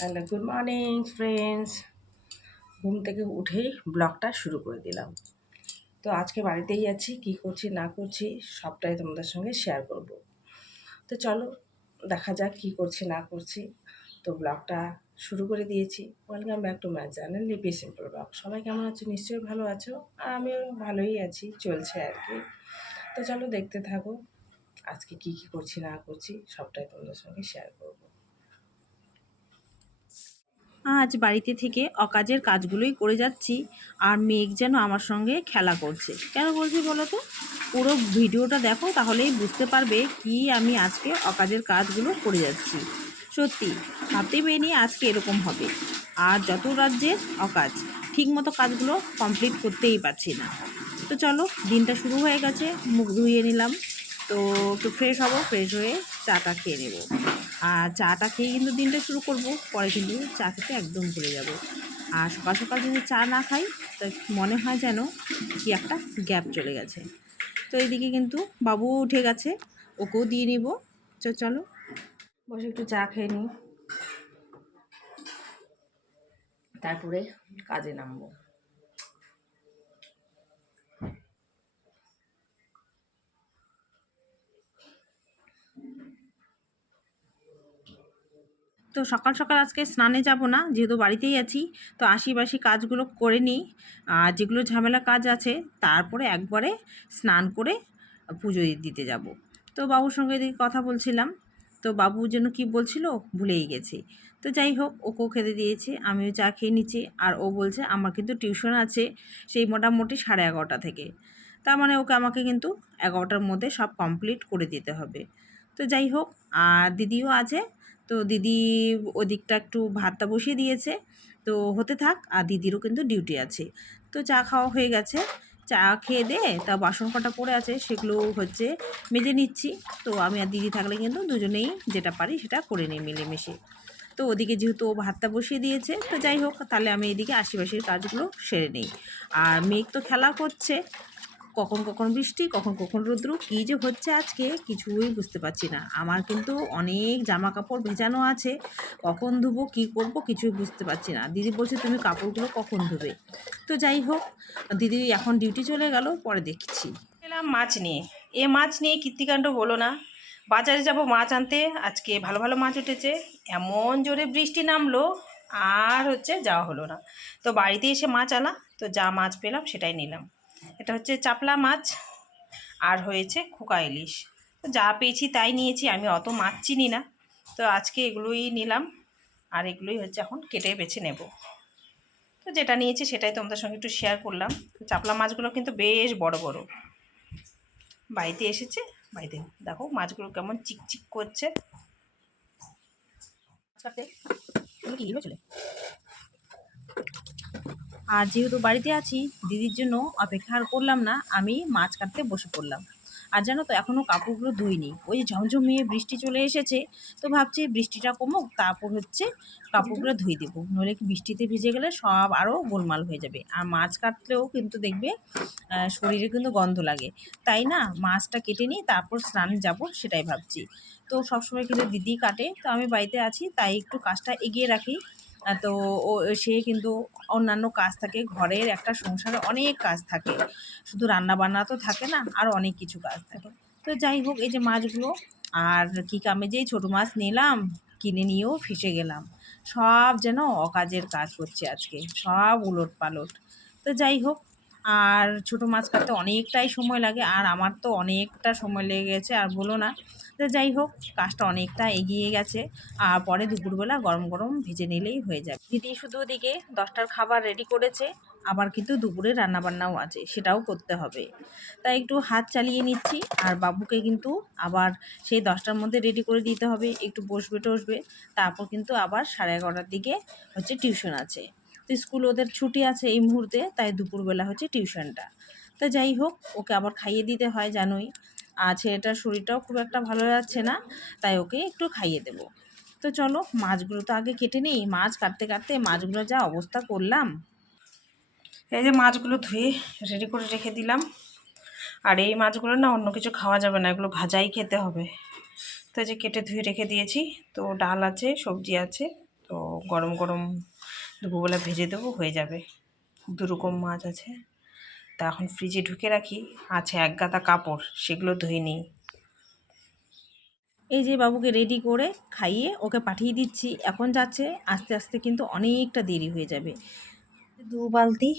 Hello, good morning friends. ঘুম থেকে উঠেই ব্লগটা শুরু করে দিলাম। তো আজকে বাড়িতেই আছি, কি করছি না করছি সবটাই তোমাদের সঙ্গে শেয়ার করব। তো চলো দেখা যাক কি করছি না করছি। তো ব্লগটা শুরু করে দিয়েছি। Welcome back to my channel লিপি সিম্পল ব্লগ। সবাই কেমন আছো? নিশ্চয়ই ভালো আছো, আর আমিও ভালোই আছি, চলছে আর কি। তো চলো দেখতে থাকো, আজকে কি কি করছি না করছি সবটাই তোমাদের সঙ্গে শেয়ার করব। আজ বাড়িতে থেকে অকাজের কাজগুলোই করে যাচ্ছি, আর মেঘ যেন আমার সঙ্গে খেলা করছে। কেন বলছি বলো তো? পুরো ভিডিওটা দেখো, তাহলেই বুঝতে পারবে কি আমি আজকে অকাজের কাজগুলো করে যাচ্ছি। সত্যি ভাবতেই পারিনি আজকে এরকম হবে। আর যত রাজ্যের অকাজ, ঠিকমতো কাজগুলো কমপ্লিট করতেই পারছি না। তো চলো, দিনটা শুরু হয়ে গেছে, মুখ ধুয়ে নিলাম। তো একটু ফ্রেশ হব, ফ্রেশ হয়ে চাটা খেয়ে নেব। আর চাটা খেয়ে কিন্তু দিনটা শুরু করব, পরে কিন্তু চা খেতে একদম ভুলে যাব। আর সকাল সকাল যদি চা না খাই, তো মনে হয় যেন কি একটা গ্যাপ চলে গেছে। তো এইদিকে কিন্তু বাবু উঠে গেছে, ওকেও দিয়ে নিব। চলো বসে একটু চা খেয়ে নিই, তারপরে কাজে নামবো। তো সকাল সকাল আজকে স্নানে যাব না, যেহেতু বাড়িতেই আছি। তো আশিবাসি কাজগুলো করে নিই, আর যেগুলো ঝামেলা কাজ আছে তারপরে একবারে স্নান করে পুজো দিতে যাব। তো বাবুর সঙ্গে এদিকে কথা বলছিলাম, তো বাবু যেন কি বলছিল ভুলেই গেছি। তো যাই হোক, ওকেও খেতে দিয়েছি, আমিও চা খেয়ে নিচ্ছি। আর ও বলছে আমার কিন্তু টিউশন আছে সেই মোটামুটি 11:30 থেকে। তার মানে আমাকে কিন্তু 11টার মধ্যে সব কমপ্লিট করে দিতে হবে। তো যাই হোক, আর দিদিও আছে। তো দিদি ওদিকটা একটু ভাতটা বসিয়ে দিয়েছে, তো হতে থাক। আর দিদিরও কিন্তু ডিউটি আছে। তো চা খাওয়া হয়ে গেছে, চা খেয়ে দে তা বাসন কটা পড়ে আছে সেগুলো মেজে নিচ্ছি। তো আমি আর দিদি থাকলে কিন্তু দুজনেই যেটা পারি সেটা করে নিই মিলেমিশে। তো ওদিকে যেহেতু ও ভাতটা বসিয়ে দিয়েছে, তো যাই হোক, তাহলে আমি এদিকে আশিপাশের কাজগুলো সেরে নিই। আর মেঘ তো খেলা করছে, কখন কখন বৃষ্টি, কখন কখন রৌদ্র, কী যে হচ্ছে আজকে কিছুই বুঝতে পারছি না। আমার কিন্তু অনেক জামা কাপড় ভেজানো আছে, কখন ধুবো কী করব কিছুই বুঝতে পারছি না। দিদি বলছে তুমি কাপড়গুলো কখন ধুবে? তো যাই হোক, দিদি এখন ডিউটি চলে গেল, পরে দেখছি। এলাম মাছ নিয়ে। মাছ নিয়ে কীর্তিকাণ্ড বলো না। বাজারে যাব মাছ আনতে, আজকে ভালো ভালো মাছ উঠেছে। এমন জোরে বৃষ্টি নামলো, আর যাওয়া হলো না। তো বাড়িতে এসে মাছ আনা, তো যা মাছ পেলাম সেটাই নিলাম। এটা চাপলা মাছ, আর হয়েছে খোকা ইলিশ। তো যা পেয়েছি তাই নিয়েছি, আমি অত মাছ চিনি না। তো আজকে এগুলোই নিলাম, আর এগুলোই এখন কেটে বেছে নেব। তো যেটা নিয়েছি সেটাই তোমাদের সঙ্গে একটু শেয়ার করলাম। চাপলা মাছগুলো কিন্তু বেশ বড় বড়। বাড়িতে এসেছে, বাড়িতে দেখো মাছগুলো কেমন চিকচিক করছে। তুমি কি হয়েছিল? আর যেহেতু বাড়িতে আছি, দিদির জন্য অপেক্ষা আর করলাম না, আমি মাছ কাটতে বসে পড়লাম। আর জানো তো, এখনও কাপড়গুলো ধুইনি, ওই যে ঝমঝমিয়ে বৃষ্টি চলে এসেছে। তো ভাবছি বৃষ্টিটা কমুক, তারপর কাপড়গুলো ধুই দেবো, নইলে কি বৃষ্টিতে ভিজে গেলে সব আরও গোলমাল হয়ে যাবে। আর মাছ কাটলেও কিন্তু দেখবে শরীরে কিন্তু গন্ধ লাগে। তাই না, মাছটা কেটে নিই, তারপর স্নানে যাব সেটাই ভাবছি। তো সবসময় কিন্তু দিদি কাটে, তো আমি বাড়িতে আছি তাই একটু কাজটা এগিয়ে রাখি। তো সে কিন্তু অন্যান্য কাজ থাকে, ঘরের একটা সংসারে অনেক কাজ থাকে, শুধু রান্না বান্না তো থাকে না, আর অনেক কিছু কাজ থাকে। তো যাই হোক, এই যে মাছগুলো, আর কি কামে যে ছোটো মাছ নিলাম, কিনে নিয়েও ফেঁসে গেলাম। সব যেন অকাজের কাজ করছে আজকে, সব উলট পালট। তো যাই হোক, আর ছোটো মাছ কাটতে অনেকটাই সময় লাগে, আর আমার তো অনেকটা সময় লেগে গেছে আর বলো না। তো যাই হোক, কাজটা অনেকটা এগিয়ে গেছে। আর পরে দুপুরবেলা গরম গরম ভেজে নিলেই হয়ে যাবে। দিদি শুধু ওদিকে 10টার খাবার রেডি করেছে, আবার কিন্তু দুপুরে রান্নাবান্নাও আছে, সেটাও করতে হবে। তাই একটু হাত চালিয়ে নিচ্ছি। আর বাবুকে কিন্তু আবার সেই 10টার মধ্যে রেডি করে দিতে হবে, একটু বসবে টসবে। তারপর কিন্তু আবার 11:30টার দিকে টিউশন আছে। তো স্কুল ওদের ছুটি আছে এই মুহূর্তে, তাই দুপুরবেলা টিউশনটা। তো যাই হোক, ওকে আবার খাইয়ে দিতে হয় জানোই। আর ছেলেটার শরীরটাও খুব একটা ভালো যাচ্ছে না, তাই ওকে একটু খাইয়ে দেবো। তো চলো, মাছগুলো তো আগে কেটে নিই। মাছ কাটতে কাটতে মাছগুলো যা অবস্থা করলাম। এই যে মাছগুলো ধুয়ে রেডি করে রেখে দিলাম। আর এই মাছগুলো না অন্য কিছু খাওয়া যাবে না, এগুলো ভাজাই খেতে হবে। তো এই যে কেটে ধুয়ে রেখে দিয়েছি। তো ডাল আছে, সবজি আছে, তো গরম গরম দুপুরবেলা ভেজে দেবো, হয়ে যাবে। দুরকম মাছ আছে, তা এখন ফ্রিজে ঢুকে রাখি। আছে এক গাদা কাপড়, সেগুলো ধুয়ে নিই। এই যে বাবুকে রেডি করে খাইয়ে ওকে পাঠিয়ে দিচ্ছি, এখন যাচ্ছে। আস্তে আস্তে কিন্তু অনেকটা দেরি হয়ে যাবে। 2 বালতি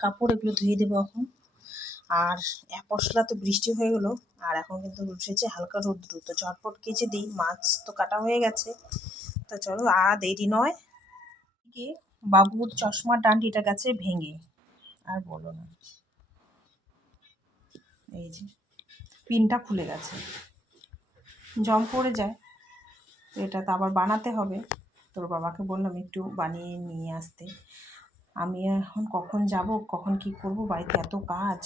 কাপড়, এগুলো ধুয়ে দেবো এখন। আর এক পশলা তো বৃষ্টি হয়ে গেলো, আর এখন কিন্তু উঠেছে হালকা রৌদ্র, তো ঝটপট কেচে দিই। মাছ তো কাটা হয়ে গেছে, তো চলো আর দেরি নয়। কি বাবুর চশমার ডান্ডিটা গেছে ভেঙে, আর বলো না, এই যে পিনটা খুলে গেছে, জং পড়ে যায়। তো এটা তো আবার বানাতে হবে। তোর বাবাকে বললাম একটু বানিয়ে নিয়ে আসতে। আমি এখন কখন যাব, কখন কি করব, বাড়িতে এত কাজ।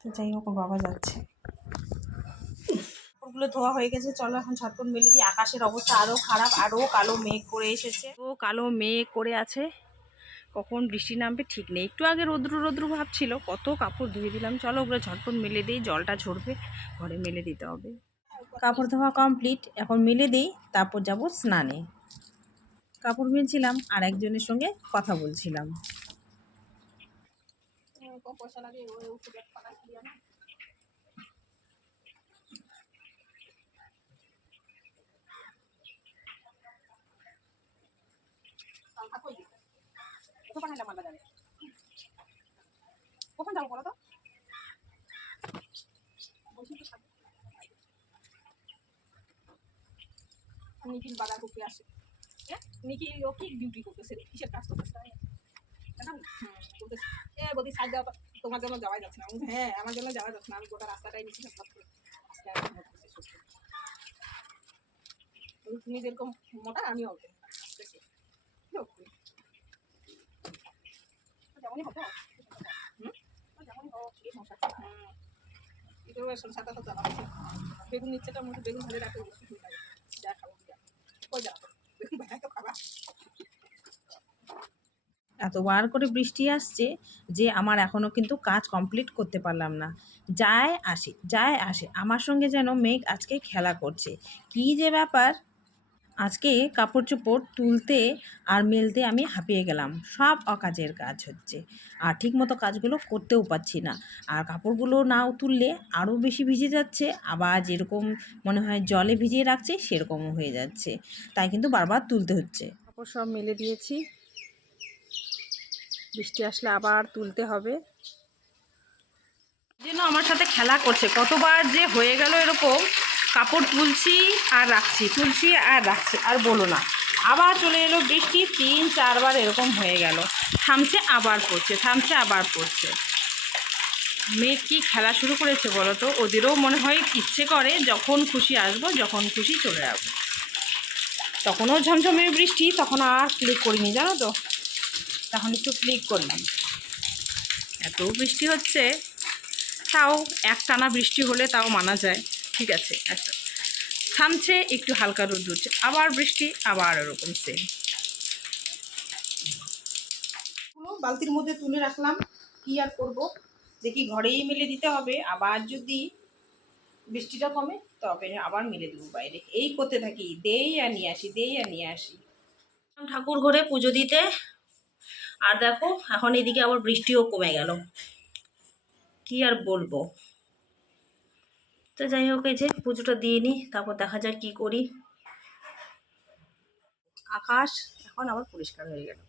তো যাই হোক, ওর বাবা যাচ্ছে। কাপড়গুলো ধোয়া হয়ে গেছে, চলো এখন ঝটপট মেলে দিই। আকাশের অবস্থা আরও খারাপ, আরও কালো মেঘ করে এসেছে। ও কালো মেঘ করে আছে, কখন বৃষ্টি নামবে ঠিক নেই। একটু আগে রৌদ্র রৌদ্র ভাব ছিল, কত কাপড় ধুয়ে দিলাম। চলো ওগুলো ঝটপট মেলে দিই, জলটা ঝরবে, ঘরে মেলে দিতে হবে। কাপড় ধোয়া কমপ্লিট, এখন মেলে দিই, তারপর যাব স্নানে। কাপড় মেলছিলাম আর একজনের সঙ্গে কথা বলছিলাম। কখন যাবো বলো তো? নিখিল বাজার করতে আসে। নিখিল ও কি ডিউটি করতেছে, কিসের কাজ করতেছে? বলতেছে এ বদি সাইড দাও, তোমার জন্য যাওয়াই যাচ্ছে না। আমি বলছি, হ্যাঁ আমার জন্য যাওয়া যাচ্ছে না, আমি গোটা রাস্তাটাই নিচ্ছি। তুমি যেরকম মোটা আমিও যেমনই হতো, যেমনই হোক এই সংসার। এটাও সংসারটা তো জানা আছে। বেগুন নিচ্ছেটা মধ্যে বেগুন ভালো রাখতে যা খাবো ওই যাবো বেগুন ভাই তো খাবা। এতবার করে বৃষ্টি আসছে যে আমার এখনও কিন্তু কাজ কমপ্লিট করতে পারলাম না। যায় আসে যায় আসে, আমার সঙ্গে যেন মেঘ আজকে খেলা করছে। কী যে ব্যাপার! আজকে কাপড় চোপড় তুলতে আর মেলতে আমি হাঁপিয়ে গেলাম। সব অকাজের কাজ হচ্ছে, আর ঠিকমতো কাজগুলো করতেও পারছি না। আর কাপড়গুলো নাও তুললে আরও বেশি ভিজে যাচ্ছে, আবার যেরকম মনে হয় জলে ভিজিয়ে রাখছে সেরকমও হয়ে যাচ্ছে। তাই কিন্তু বারবার তুলতে হচ্ছে। কাপড় সব মেলে দিয়েছি, বৃষ্টি আসলে আবার তুলতে হবে। যেন আমার সাথে খেলা করছে, কতবার যে হয়ে গেল এরকম, কাপড় তুলছি আর রাখছি, তুলছি আর রাখছি, আর বলো না। আবার চলে এলো বৃষ্টি, 3-4 বার এরকম হয়ে গেল। থামছে আবার পড়ছে, থামছে আবার পড়ছে। মেঘ কি খেলা শুরু করেছে বলো তো? ওদেরও মনে হয় ইচ্ছে করে যখন খুশি আসবো, যখন খুশি চলে যাবো। তখনও ঝমঝমে বৃষ্টি, তখন আর ক্লিক করিনি জানো তো, তখন একটু ক্লিক করলাম। এত বৃষ্টি হচ্ছে, তাও একটানা বৃষ্টি হলে তাও মানা যায়, ঠিক আছে। একটা থামছে, একটু হালকা রোদ উঠছে, আবার বৃষ্টি, আবার এরকম সেম। বালতির মধ্যে তুলে রাখলাম, কি আর করবো, দেখি ঘরেই মেলে দিতে হবে। আবার যদি বৃষ্টিটা কমে তবে আবার মেলে দেবো বাইরে। এই করতে থাকি, দেই আর নিয়ে আসি, দেই আর নিয়ে আসি। ঠাকুর ঘরে পুজো দিতে, আর দেখো এখন এদিকে আবার বৃষ্টিও কমে গেল, কি আর বলবো। তো যাই হোক, এই যে পুজোটা দিয়ে নিই, তারপর দেখা যায় কি করি। আকাশ এখন আবার পরিষ্কার হয়ে গেল।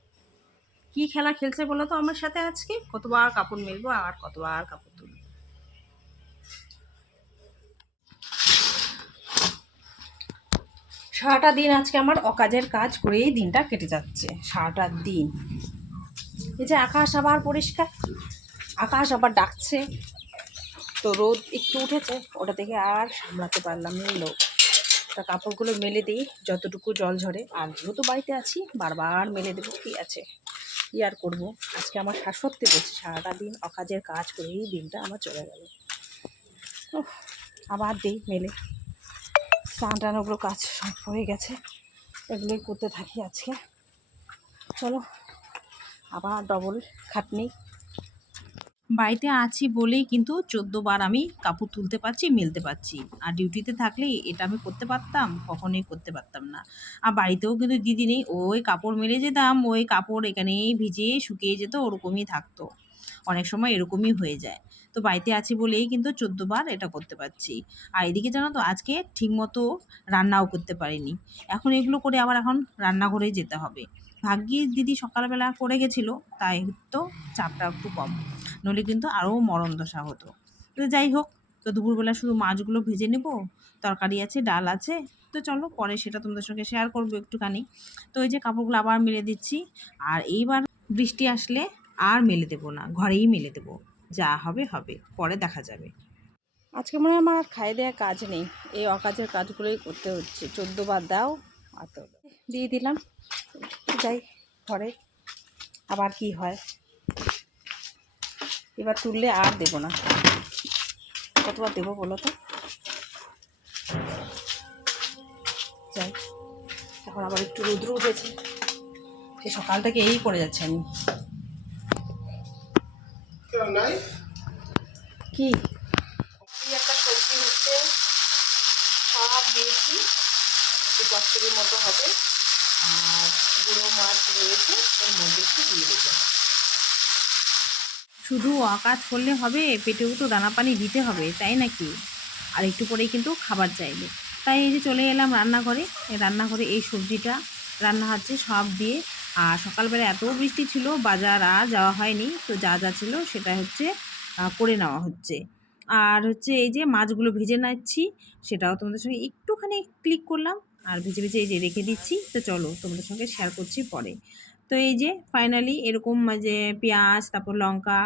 কি খেলা খেলছে বলো তো আমার সাথে আজকে? কতবার কাপড় মেলবো আর কতবার কাপড় তুলবো। সারাটা দিন আজকে আমার অকাজের কাজ করেই দিনটা কেটে যাচ্ছে, সারাটা দিন। এই যে আকাশ আবার পরিষ্কার, আকাশ আবার ডাকছে। তো রোদ একটু উঠেছে, ওটা থেকে আর সামলাতে পারলাম না লোক। তা কাপড়গুলো মেলে দিই যতটুকু জল ঝরে, আর যেহেতু বাড়িতে আছি বারবার মেলে দেবো, কি আছে, কি আর করবো। আজকে আমার সত্যি বলছি, সারাটা দিন অকাজের কাজ করেই দিনটা আমার চলে গেল। আবার দিই মেলে, স্নান টান ওগুলো কাজ সব হয়ে গেছে, এগুলোই করতে থাকি আজকে। চলো আবার ডবল খাটনি। বাড়িতে আছি বলেই কিন্তু ১৪ বার আমি কাপড় তুলতে পারছি, মেলতে পারছি। আর ডিউটিতে থাকলে এটা আমি করতে পারতাম? কখনোই করতে পারতাম না। আর বাড়িতেও কিন্তু দিদি নেই। ওই কাপড় মেলে যেতাম, ওই কাপড় এখানেই ভিজে শুকিয়ে যেত, ওরকমই থাকতো। অনেক সময় এরকমই হয়ে যায়। তো বাড়িতে আছি বলেই কিন্তু ১৪ বার এটা করতে পারছি। আর এদিকে জানো তো আজকে ঠিকমতো রান্নাও করতে পারিনি। এখন এগুলো করে আবার এখন রান্নাঘরেই যেতে হবে। ভাগ্যিস দিদি সকালবেলা করে গেছিলো, তাই তো চাপটা একটু কম। নইলে কিন্তু আরও মরণ দশা হতো। তো যাই হোক, তো দুপুরবেলা শুধু মাছগুলো ভেজে নেব, তরকারি আছে, ডাল আছে। তো চলো পরে সেটা তোমাদের সঙ্গে শেয়ার করবো একটুখানি। তো এই যে কাপড়গুলো আবার মেলে দিচ্ছি। আর এইবার বৃষ্টি আসলে আর মেলে দেবো না, ঘরেই মেলে দেবো। যা হবে হবে, পরে দেখা যাবে। আজকে মনে হয় আমার আর খাইয়ে দেওয়ার কাজ নেই, এই অকাজের কাজগুলোই করতে হচ্ছে। ১৪ বার দাও আর তো দিয়ে দিলাম। যাই ঘরে, আবার কি হয়। এবার তুললে আর দেবো না। কতবার দেবো বলো তো। যাই, এখন আবার একটু রৌদ্র উঠেছে, সে সকাল থেকে এই করে যাচ্ছে। আমি কি একটা সবজি হচ্ছে, সব দিয়েছি, একটু কষ্টকের মতো হবে। আর গুঁড়ো মাছ রয়েছে, ওর মধ্যে একটু দিয়ে দেবো। শুধু অকাজ করলে হবে? পেটেও তো দানা পানি দিতে হবে, তাই নাকি? আর একটু পরেই কিন্তু খাবার চাইবে। তাই এই যে চলে এলাম রান্নাঘরে। এই রান্নাঘরে এই সবজিটা রান্না হচ্ছে সব দিয়ে। আর সকালবেলা এত বৃষ্টি ছিল, বাজার আর যাওয়া হয়নি। তো যা যা ছিল সেটা হচ্ছে করে নেওয়া হচ্ছে। আর হচ্ছে এই যে মাছগুলো ভেজে নিচ্ছি, সেটাও তোমাদের সঙ্গে একটুখানি ক্লিক করলাম। আর ভেজে ভেজে এই যে রেখে দিচ্ছি। তো চলো তোমাদের সঙ্গে শেয়ার করছি পরে। তো এই যে ফাইনালি এরকম যে পেঁয়াজ, তারপর লঙ্কা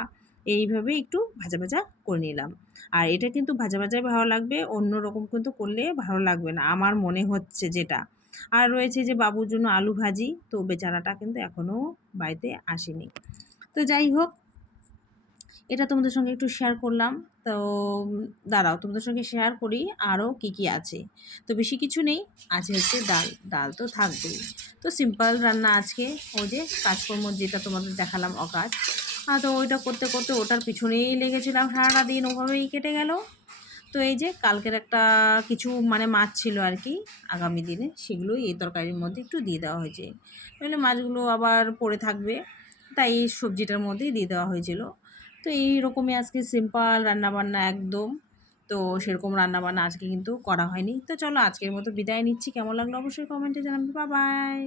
এইভাবে একটু ভাজা ভাজা করে নিলাম। আর এটা কিন্তু ভাজা ভাজাই ভালো লাগবে, অন্য রকম কিন্তু করলে ভালো লাগবে না আমার মনে হচ্ছে যেটা। আর রয়েছে যে বাবুর জন্য আলু ভাজি, তো বেচারাটা কিন্তু এখনও বাড়িতে আসেনি। তো যাই হোক, এটা তোমাদের সঙ্গে একটু শেয়ার করলাম। তো দাঁড়াও তোমাদের সঙ্গে শেয়ার করি আরও কি কি আছে। তো বেশি কিছু নেই, আছে হচ্ছে ডাল। ডাল তো থাকবেই। তো সিম্পল রান্না আজকে। ওই যে কাজকর্ম যেটা তোমাদের দেখালাম অকাজ, তো ওইটা করতে করতে ওটার পিছনেই লেগেছিলাম সারাটা দিন, ওভাবেই কেটে গেল। তো এই যে কালকের একটা কিছু মানে মাছ ছিল আর কি আগামী দিনে, সেগুলোই এই তরকারির মধ্যে একটু দিয়ে দেওয়া হয়েছে। নইলে মাছগুলো আবার পড়ে থাকবে, তাই এই সবজিটার মধ্যেই দিয়ে দেওয়া হয়েছিল। তো এই রকমই আজকে সিম্পল রান্নাবান্না একদম। তো সেরকম রান্নাবান্না আজকে কিন্তু করা হয়নি। তো চলো আজকের মতো বিদায় নিচ্ছি। কেমন লাগলো অবশ্যই কমেন্টে জানাবে। Bye bye.